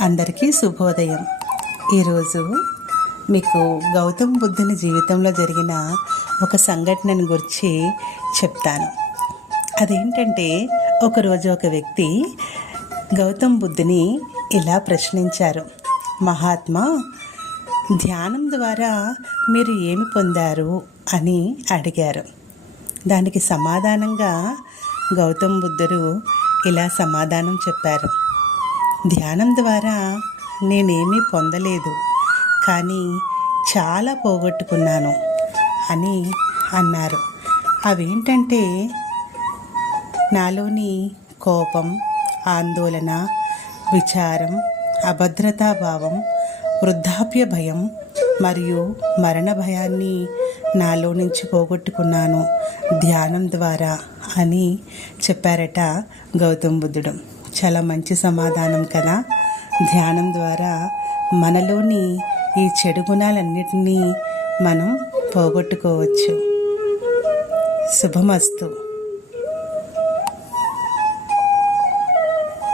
అందరికీ శుభోదయం. ఈరోజు మీకు గౌతమ్ బుద్ధుని జీవితంలో జరిగిన ఒక సంఘటనను గురించి చెప్తాను. అదేంటంటే, ఒకరోజు ఒక వ్యక్తి గౌతమ్ బుద్ధుని ఇలా ప్రశ్నించారు. మహాత్మా, ధ్యానం ద్వారా మీరు ఏమి పొందారు అని అడిగారు. దానికి సమాధానంగా గౌతమ్ బుద్ధుడు ఇలా సమాధానం చెప్పారు. ధ్యానం ద్వారా నేనేమీ పొందలేదు, కానీ చాలా పోగొట్టుకున్నాను అని అన్నారు. అవేంటంటే, నాలోని కోపం, ఆందోళన, విచారం, అభద్రతాభావం, వృద్ధాప్య భయం మరియు మరణ భయాన్ని నాలో నుంచి పోగొట్టుకున్నాను ధ్యానం ద్వారా అని చెప్పారట గౌతమ్ బుద్ధుడు. చాలా మంచి సమాధానం కదా. ధ్యానం ద్వారా మనలోని ఈ చెడు గుణాలన్నిటినీ మనం పోగొట్టుకోవచ్చు. శుభమస్తు.